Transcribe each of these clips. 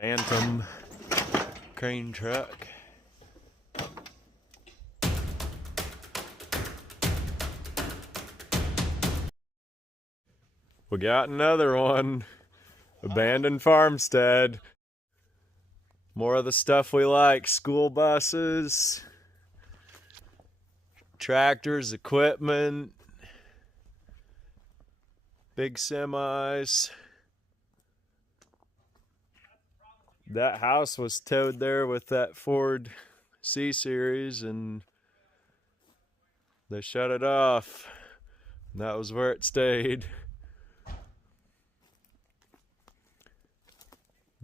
Phantom crane truck. We got another one. Abandoned farmstead. More of the stuff we like. School buses, tractors, equipment, big semis. That house was towed there with that Ford C-Series and they shut it off. And that was where it stayed.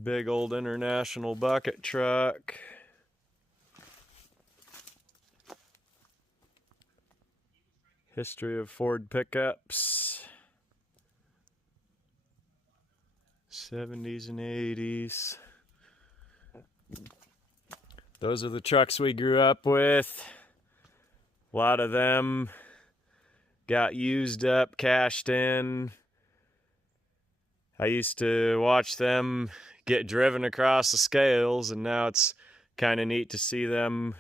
Big old international bucket truck. History of Ford pickups. 70s and 80s. Those are the trucks we grew up with. A lot of them got used up, cashed in. I used to watch them get driven across the scales, and now it's kind of neat to see them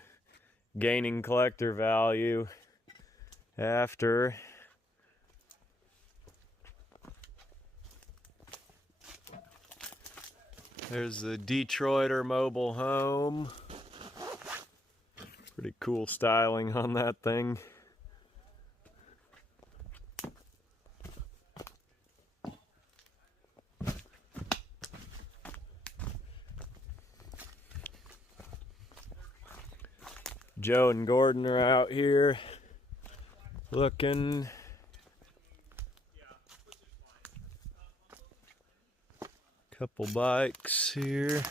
gaining collector value after. There's the Detroiter mobile home. Pretty cool styling on that thing. Joe and Gordon are out here looking. Couple bikes here.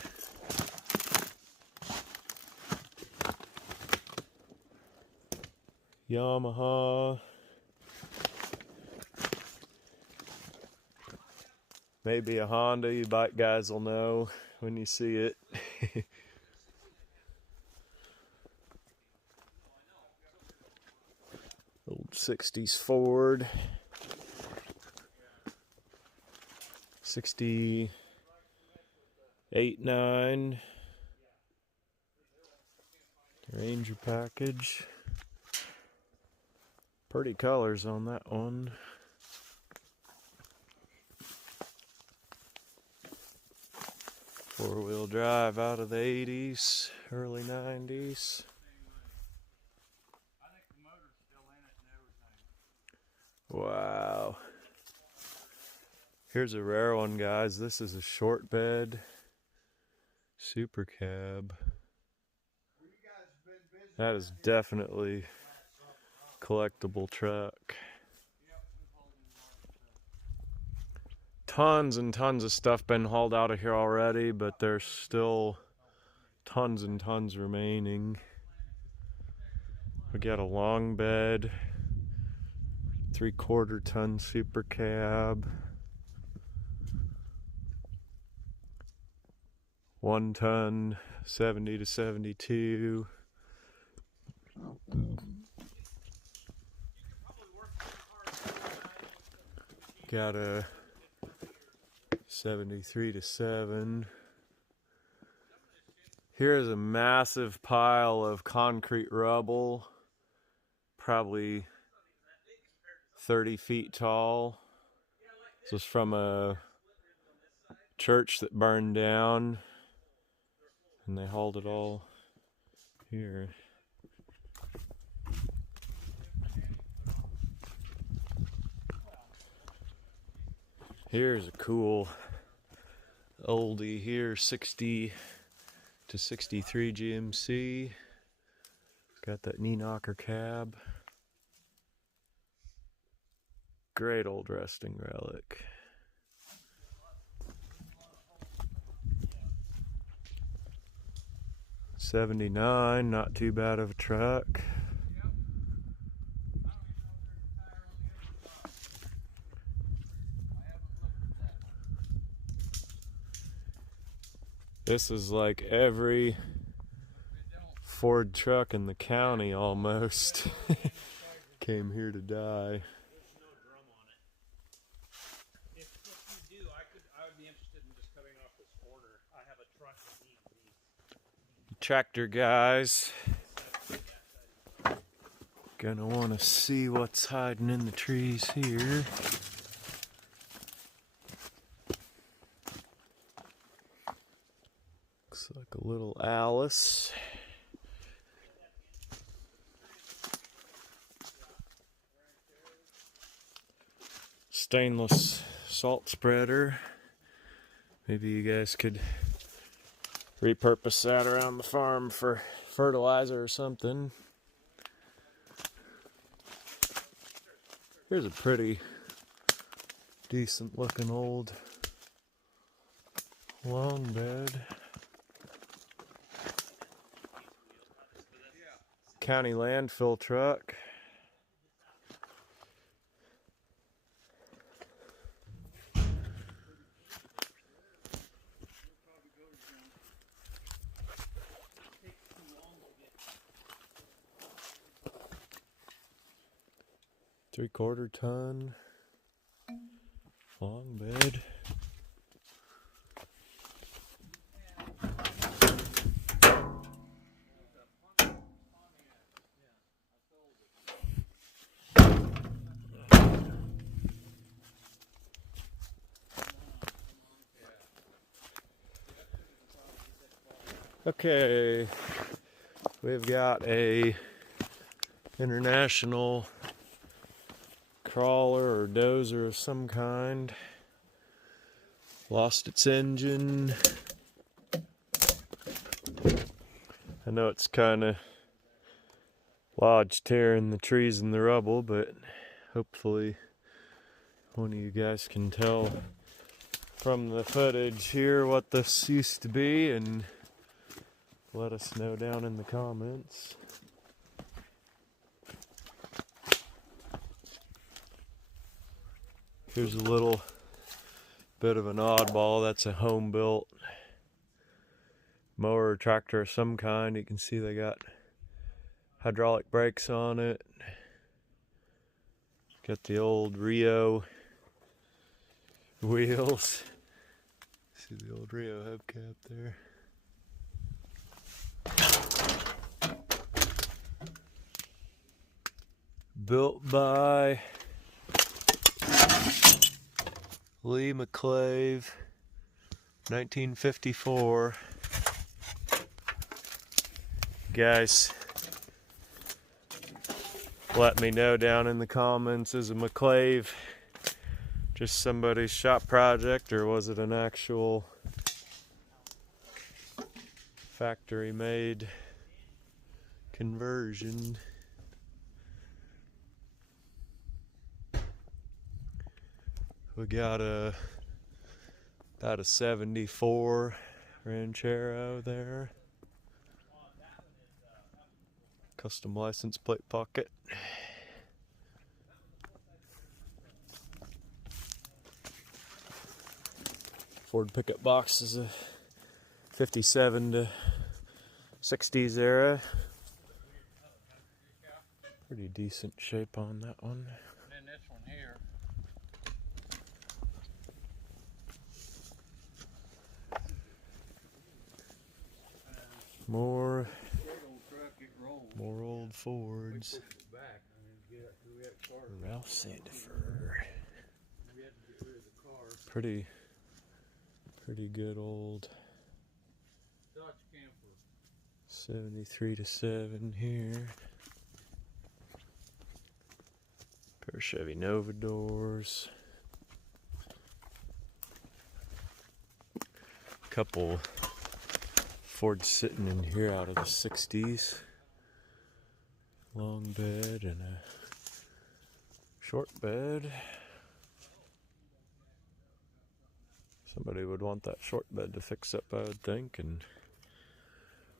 Yamaha. Maybe a Honda. You bike guys will know when you see it. Old 60s Ford. 68, 9. Ranger package. Pretty colors on that one. Four-wheel drive out of the 80s, early 90s. Wow. Here's a rare one, guys. This is a short bed super cab. That is definitely a collectible truck. Tons and tons of stuff been hauled out of here already, but there's still tons and tons remaining. We got a long bed, 3/4 ton super cab, 1 ton, 70 to 72. Got a 73 to 7. Here's a massive pile of concrete rubble, probably 30 feet tall. This was from a church that burned down, and they hauled it all here. Here's a cool oldie here, 60 to 63 GMC. Got that knee knocker cab. Great old resting relic. '79, not too bad of a truck. This is like every Ford truck in the county almost came here to die. If you do, I would be interested in just cutting off this quarter. I have a truck tractor guys gonna want to see what's hiding in the trees here. Looks like a little Alice. Stainless salt spreader. Maybe you guys could repurpose that around the farm for fertilizer or something. Here's a pretty decent looking old long bed. County landfill truck. Three-quarter ton long bed. Okay, we've got a international crawler or dozer of some kind. Lost its engine. I know it's kind of lodged here in the trees and the rubble, but hopefully one of you guys can tell from the footage here what this used to be, and let us know down in the comments. Here's a little bit of an oddball. That's a home-built mower or tractor of some kind. You can see they got hydraulic brakes on it. Got the old Rio wheels. See the old Rio hubcap there. Built by Lee McClave, 1954. Guys, let me know down in the comments, is a McClave just somebody's shop project, or was it an actual factory made conversion? We got about a 74 Ranchero there. Custom license plate pocket. Ford pickup box is a 57 to 60s era. Pretty decent shape on that one. And this one here. More old Fords. Ralph Sandifer. Pretty good old 73 to 7 here. Pair of Chevy Nova doors. Couple Fords sitting in here out of the 60s. Long bed and a short bed. Somebody would want that short bed to fix up, I would think, and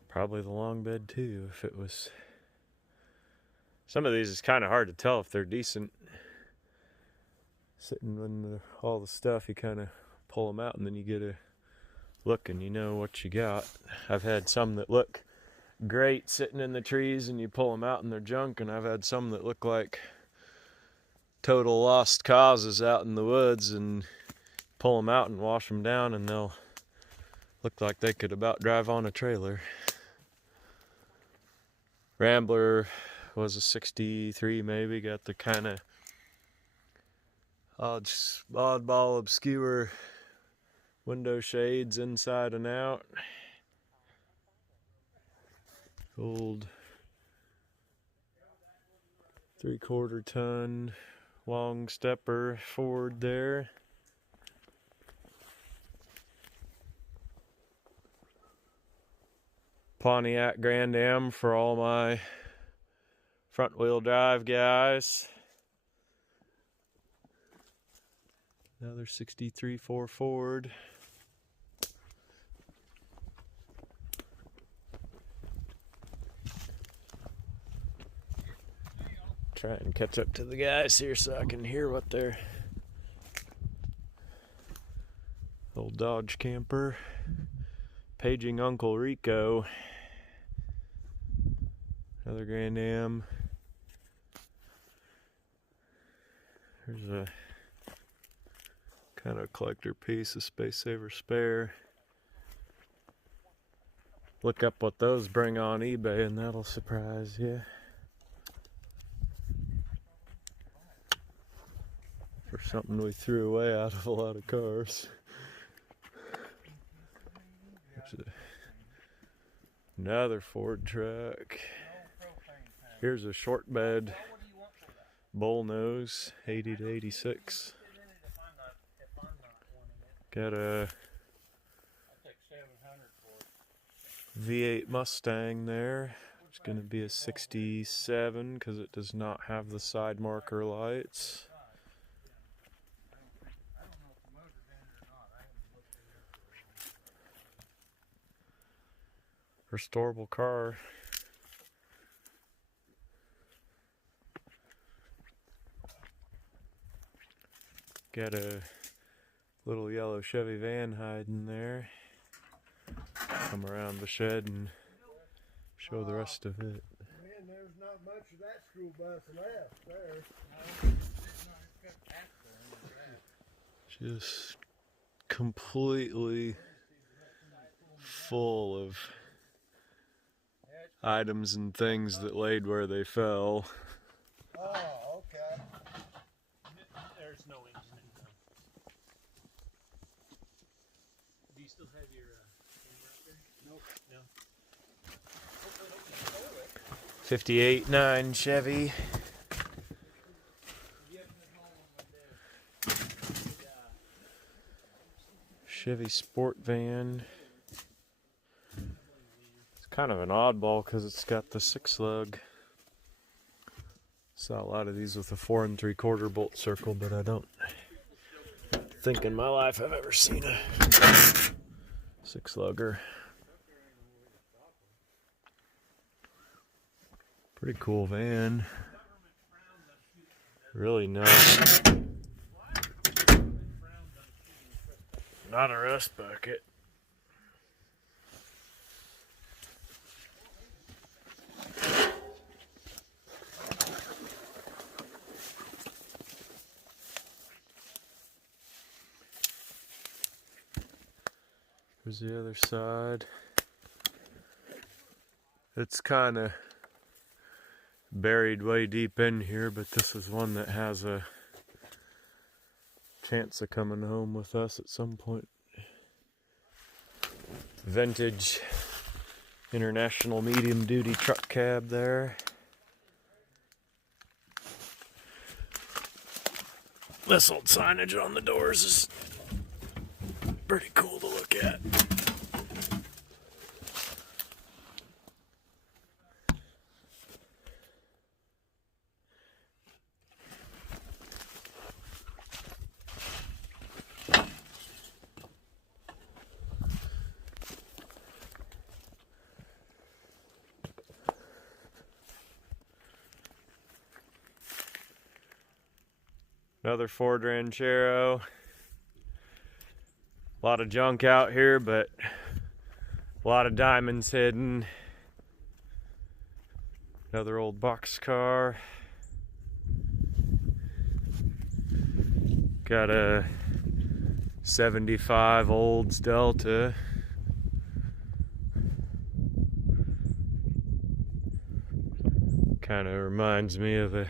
probably the long bed too, if it was. Some of these is kind of hard to tell if they're decent. Sitting in all the stuff, you kind of pull them out and then you get a look and you know what you got. I've had some that look great sitting in the trees and you pull them out and they're junk, and I've had some that look like total lost causes out in the woods, and pull them out and wash them down and they'll look like they could about drive on a trailer. Rambler was a 63 maybe, got the kind of oddball obscure window shades inside and out. Old 3/4 ton long stepper Ford there. Pontiac Grand Am for all my front wheel drive guys. Another 63 Ford. Try and catch up to the guys here so I can hear what they're. Old Dodge camper. Paging Uncle Rico. Another Grand Am. There's a kind of collector piece, a Space Saver spare. Look up what those bring on eBay and that'll surprise you. For something we threw away out of a lot of cars. Another Ford truck. Here's a short bed bull nose, 80 to 86. Got a V8 Mustang there. It's going to be a 67 because it does not have the side marker lights. Restorable car. Got a little yellow Chevy van hiding there. Come around the shed and show the rest of it. Man, there's not much of that school bus left there. Just completely full of items and things that laid where they fell. Oh, okay. There's no engine in them. Do you still have your camera up there? Nope. No. 58.9 Chevy. Chevy sport van. It's kind of an oddball because it's got the 6-lug. Saw a lot of these with a 4 3/4 bolt circle, but I don't think in my life I've ever seen a 6-lugger. Pretty cool van. Really nice. Not a rust bucket. Here's the other side. It's kind of buried way deep in here, but this is one that has a chance of coming home with us at some point. Vintage International medium duty truck cab there. This old signage on the doors is pretty cool to look at. Another Ford Ranchero. A lot of junk out here, but a lot of diamonds hidden. Another old box car. Got a 75 Olds Delta. Kind of reminds me of the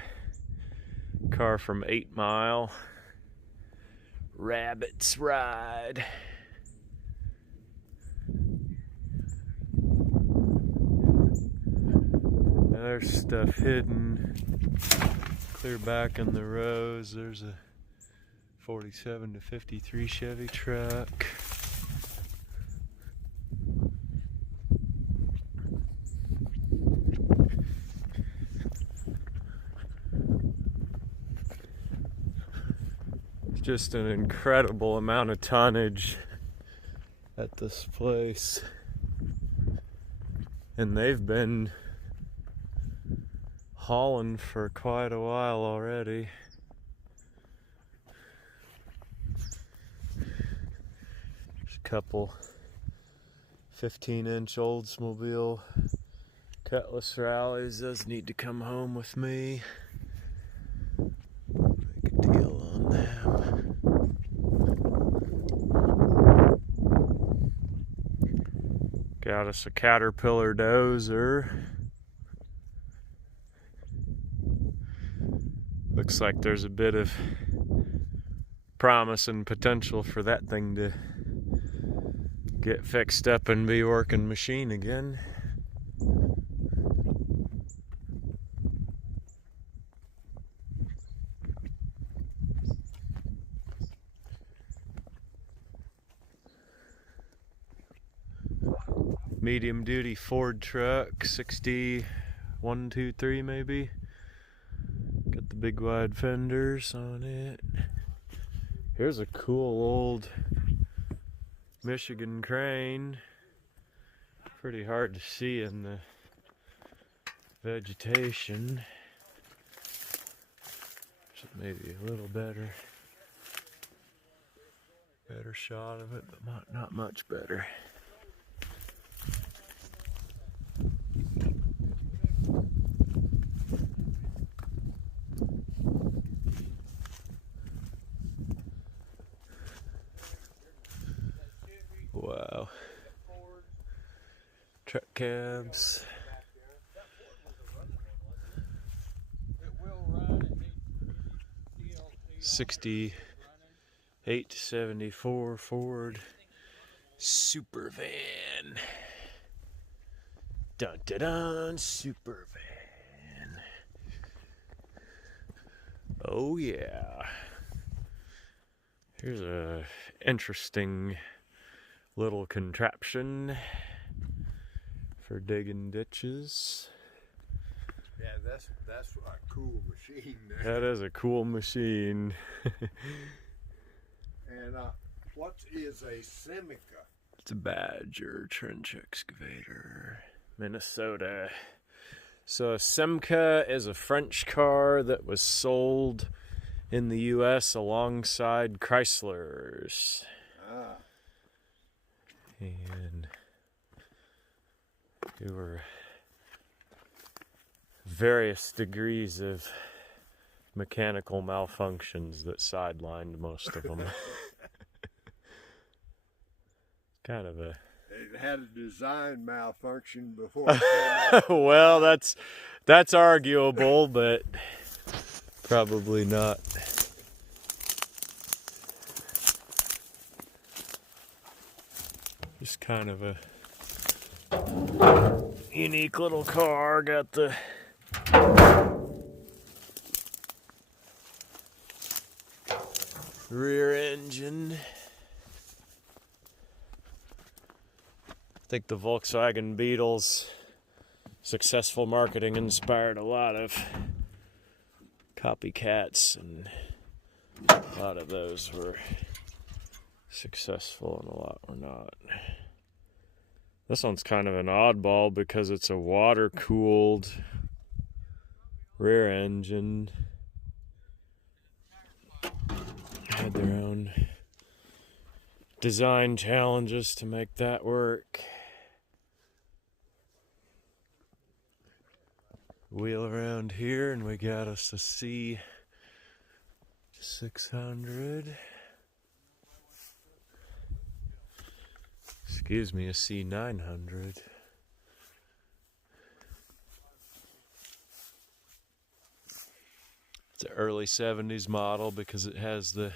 car from 8 Mile, Rabbit's Ride. There's stuff hidden clear back in the rows. There's a 47 to 53 Chevy truck. Just an incredible amount of tonnage at this place, and they've been hauling for quite a while already. There's a couple 15-inch Oldsmobile Cutlass Rallies. Those need to come home with me. Make a deal on them. Got us a Caterpillar dozer. Looks like there's a bit of promise and potential for that thing to get fixed up and be working machine again. Medium duty Ford truck, 6123 maybe. Got the big wide fenders on it. Here's a cool old Michigan crane. Pretty hard to see in the vegetation. So maybe a little better shot of it, but not much better. Wow. Truck cabs. 68 to 74 Ford super van. Dun dun dun, super van. Oh yeah. Here's a interesting little contraption for digging ditches. Yeah, that's a cool machine there. That is a cool machine. And what is a Semica? It's a Badger trench excavator, Minnesota. So a Semca is a French car that was sold in the U.S. alongside Chryslers. Ah. And there were various degrees of mechanical malfunctions that sidelined most of them. Kind of a... It had a design malfunction before it came out. Well, that's arguable, but probably not. Just kind of a unique little car. Got the rear engine. I think the Volkswagen Beetle's successful marketing inspired a lot of copycats, and a lot of those were successful and a lot were not. This one's kind of an oddball because it's a water-cooled rear engine. Had their own design challenges to make that work. Wheel around here and we got us a C600. Excuse me, a C900. It's an early 70s model because it has the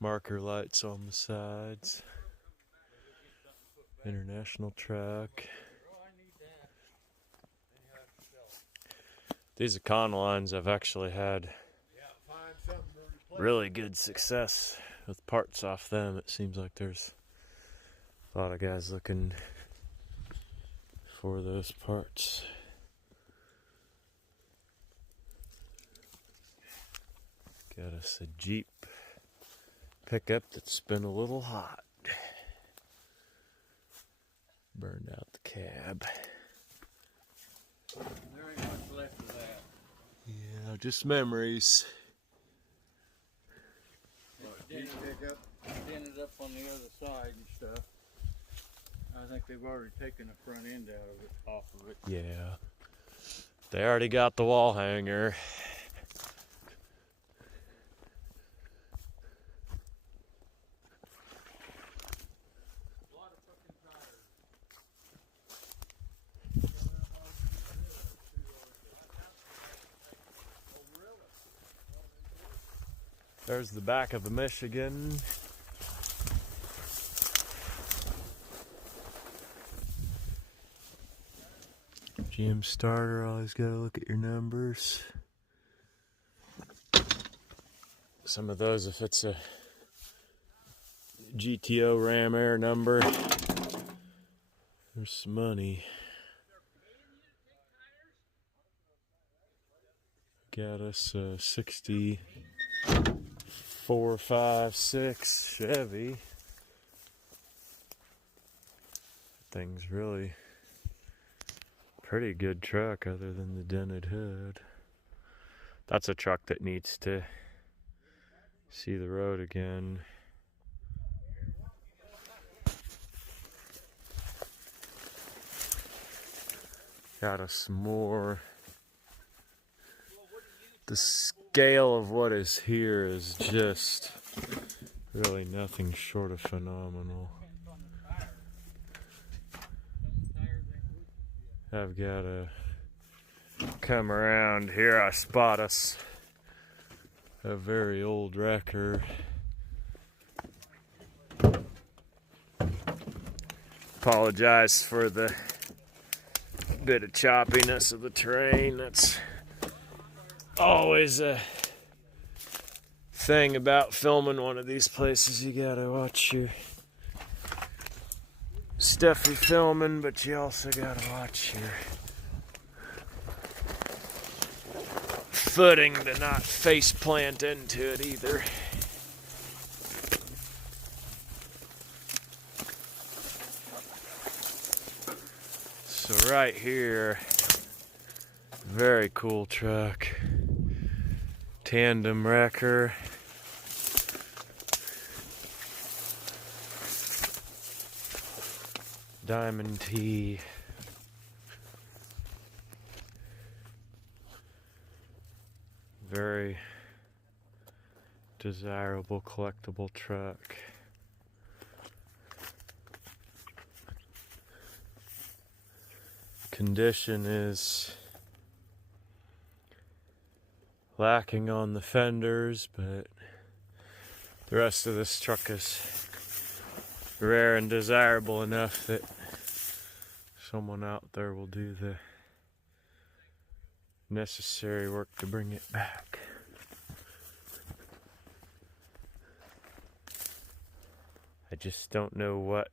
marker lights on the sides. International truck. These Econolines I've actually had really good success with parts off them. It seems like there's a lot of guys looking for those parts. Got us a Jeep pickup that's been a little hot. Burned out the cab. There ain't much left of that. Yeah, just memories. Dented up on the other side and stuff. I think they've already taken the front end out of it, off of it. Yeah. They already got the wall hanger. There's the back of a Michigan. GM starter, always gotta look at your numbers. Some of those, if it's a GTO Ram Air number, there's some money. Got us a 64, 5, 6 Chevy. Thing's really pretty good truck other than the dented hood. That's a truck that needs to see the road again. Got us more. The scale of what is here is just really nothing short of phenomenal. I've got to come around here. I spot us a very old wrecker. Apologize for the bit of choppiness of the terrain. That's always a thing about filming one of these places. You gotta watch your stuff you're filming, but you also gotta watch your footing to not face plant into it either. So right here, very cool truck. Tandem wrecker. Diamond T. Very desirable collectible truck. Condition is lacking on the fenders, but the rest of this truck is rare and desirable enough that someone out there will do the necessary work to bring it back. I just don't know what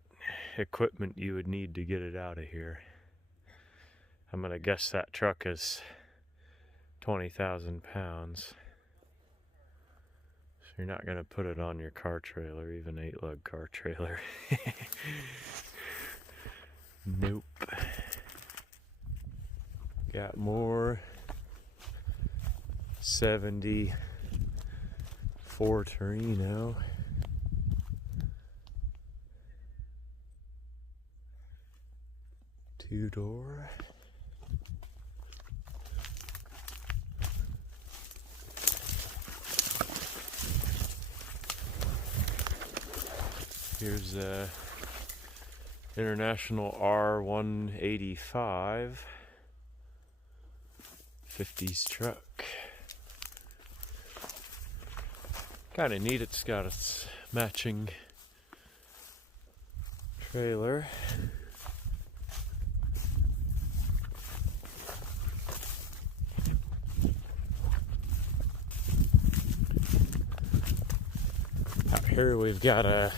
equipment you would need to get it out of here. I'm gonna guess that truck is 20,000 pounds. So you're not gonna put it on your car trailer, even 8-lug car trailer. Nope. Got more 74 Torino. Two-door. Here's a International R185 50s truck. Kind of neat, it's got its matching trailer. Out here we've got a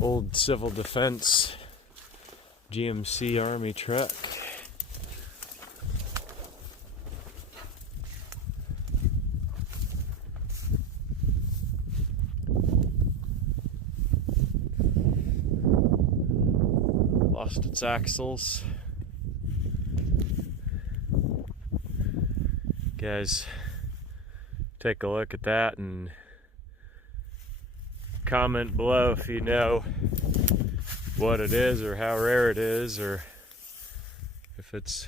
old civil defense GMC Army truck. Lost its axles. Guys, take a look at that and comment below if you know what it is or how rare it is, or if it's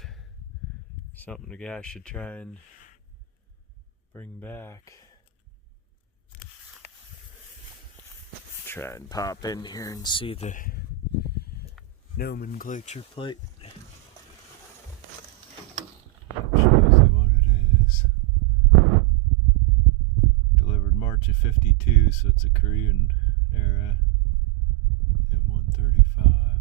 something the guy should try and bring back. Try and pop in here and see the nomenclature plate. Shows you what it is. Delivered March of '52, so it's a Korean era M135.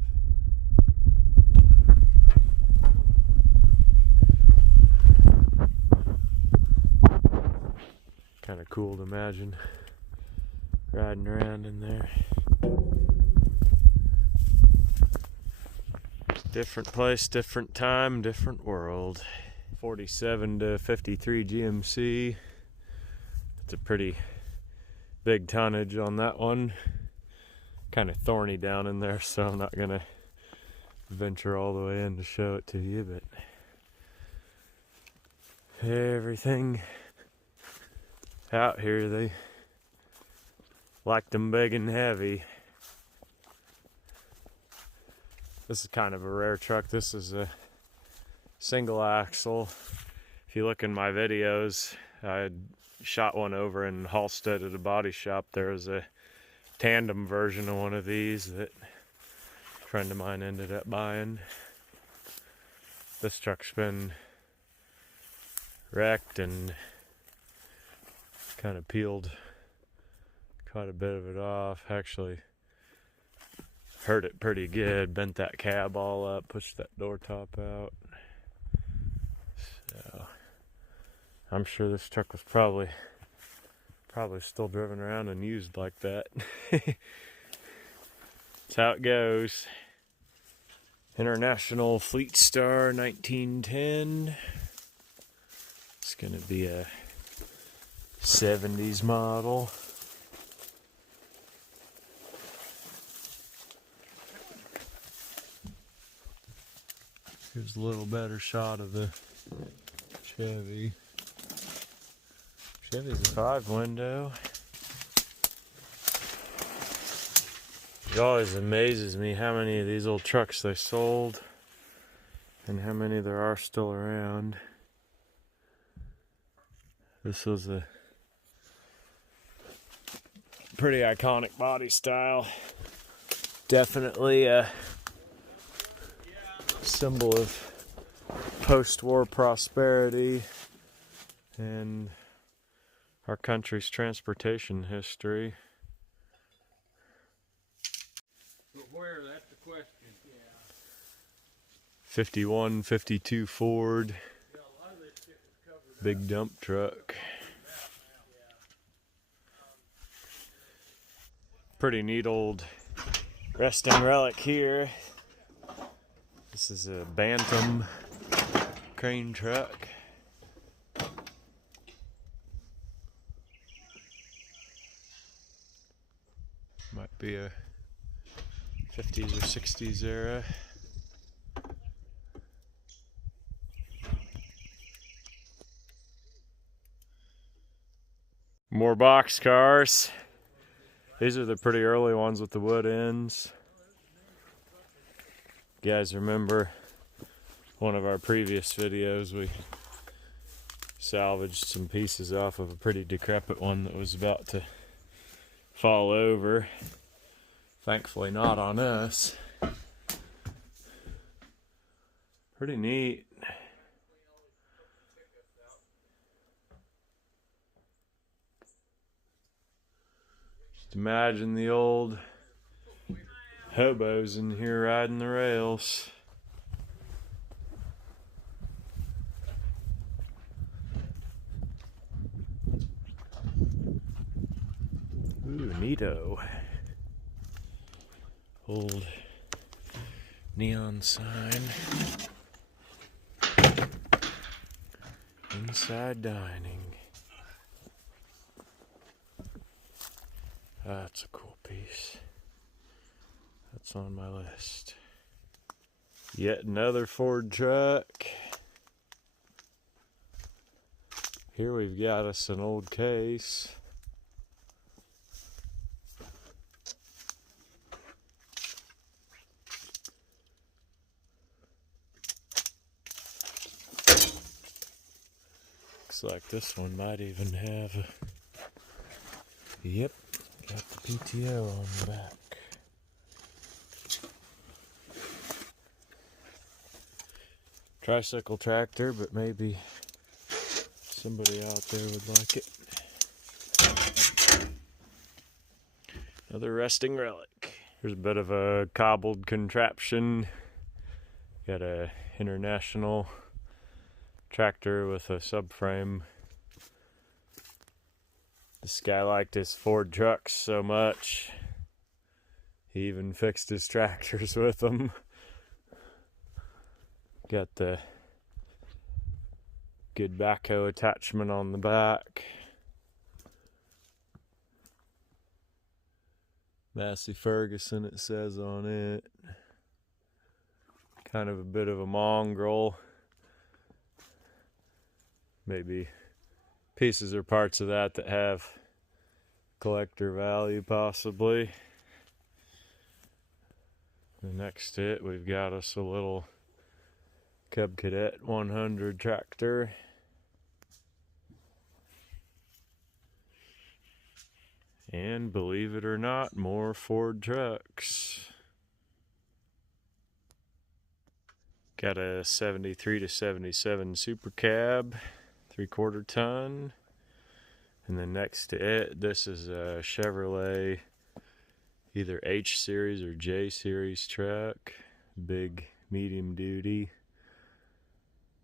Kind of cool to imagine riding around in there. Different place, different time, different world. 47 to 53 GMC. It's a pretty big tonnage on that one. Kind of thorny down in there, so I'm not gonna venture all the way in to show it to you, but everything out here, they like them big and heavy. This is kind of a rare truck. This is a single axle. If you look in my videos, I had shot one over in Halstead at a body shop. There was a tandem version of one of these that a friend of mine ended up buying. This truck's been wrecked and kind of peeled quite a bit of it off. Actually hurt it pretty good, bent that cab all up, pushed that door top out. So I'm sure this truck was probably still driven around and used like that. That's how it goes. International Fleet Star 1910. It's gonna be a 70s model. Here's a little better shot of the Chevy. Chevy's a 5-window. It always amazes me how many of these old trucks they sold and how many there are still around. This was a pretty iconic body style. Definitely a symbol of post-war prosperity and our country's transportation history. But where? That's the question. Yeah. 51, 52 Ford. Yeah, a lot of this shit was covered Big dump truck. Pretty neat old resting relic here. This is a Bantam crane truck. Might be a 50s or 60s era. More box cars. These are the pretty early ones with the wood ends. You guys remember one of our previous videos, we salvaged some pieces off of a pretty decrepit one that was about to fall over. Thankfully not on us. Pretty neat. Imagine the old hobos in here riding the rails. Ooh, neato. Old neon sign. Inside dining. That's a cool piece. That's on my list. Yet another Ford truck. Here we've got us an old case. Looks like this one might even have a... Yep, got the PTO on the back. Tricycle tractor, but maybe somebody out there would like it. Another rusting relic. Here's a bit of a cobbled contraption. Got a international tractor with a subframe. This guy liked his Ford trucks so much, he even fixed his tractors with them. Got the good backhoe attachment on the back. Massey Ferguson it says on it. Kind of a bit of a mongrel. Maybe pieces or parts of that have collector value possibly. And next to it we've got us a little Cub Cadet 100 tractor. And believe it or not, more Ford trucks. Got a 73 to 77 Super Cab, 3/4 ton. And then next to it, this is a Chevrolet, either H series or J series truck. Big medium duty.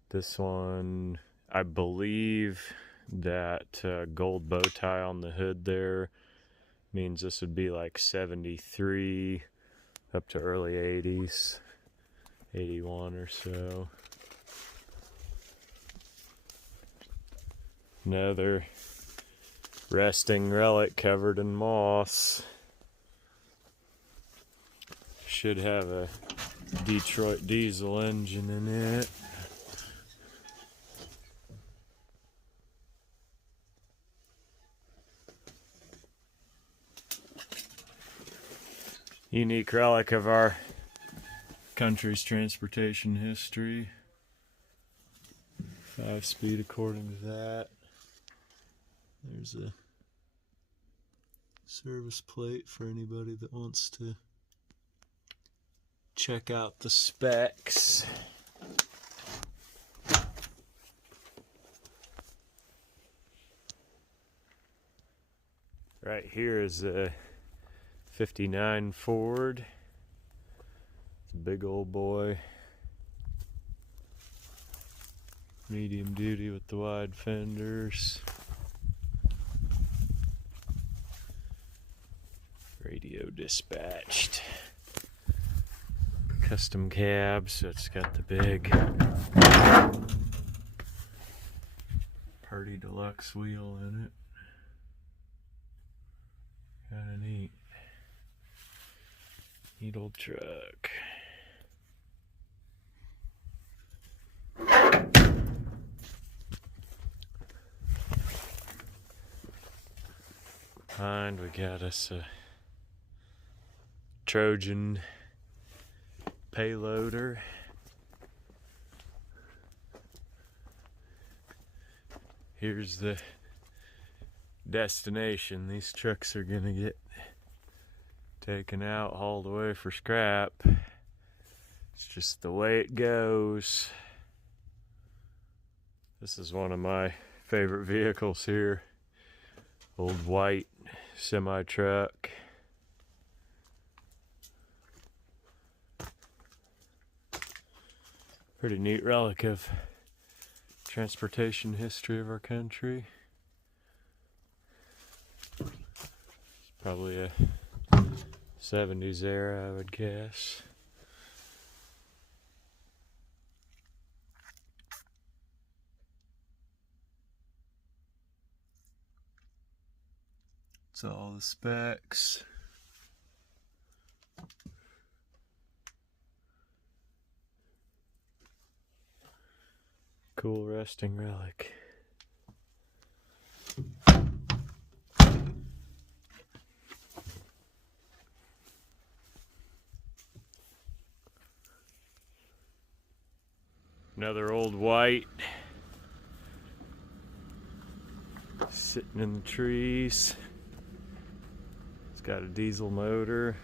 This one, I believe that gold bow tie on the hood there means this would be like 73 up to early 80s, 81 or so. Another resting relic covered in moss. Should have a Detroit diesel engine in it. Unique relic of our country's transportation history. 5-speed according to that. There's a service plate for anybody that wants to check out the specs. Right here is a 59 Ford. It's a big old boy. Medium duty with the wide fenders. Radio dispatched. Custom cab, so it's got the big Party Deluxe wheel in it. Kinda neat. Neat old truck. Behind we got us a Trojan payloader. Here's the destination. These trucks are gonna get taken out, hauled away for scrap. It's just the way it goes. This is one of my favorite vehicles here. Old white semi-truck. Pretty neat relic of transportation history of our country. It's probably a 70s era, I would guess. It's all the specs. Cool resting relic. Another old white sitting in the trees. It's got a diesel motor.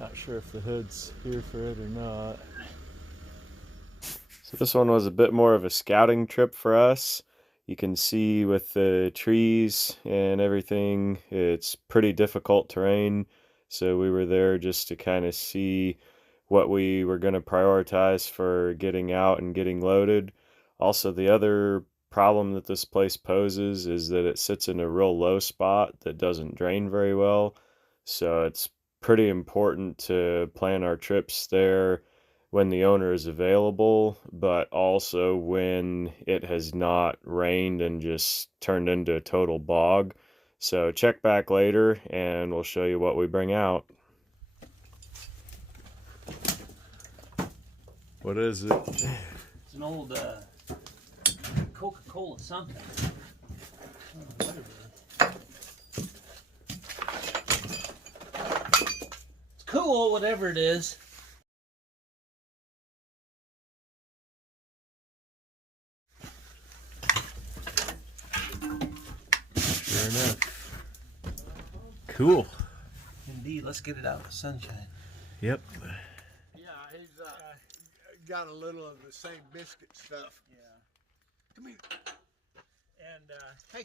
Not sure if the hood's here for it or not. So this one was a bit more of a scouting trip for us. You can see with the trees and everything, it's pretty difficult terrain. So we were there just to kind of see what we were going to prioritize for getting out and getting loaded. Also, the other problem that this place poses is that it sits in a real low spot that doesn't drain very well. So it's pretty important to plan our trips there when the owner is available, but also when it has not rained and just turned into a total bog. So check back later and we'll show you what we bring out. What is it? It's an old Coca-Cola something. I don't know what it is. It's cool, whatever it is. Sure enough. Cool. Indeed, let's get it out in the sunshine. Yep. Yeah, he's got a little of the same biscuit stuff. Yeah. Come here. And Hey.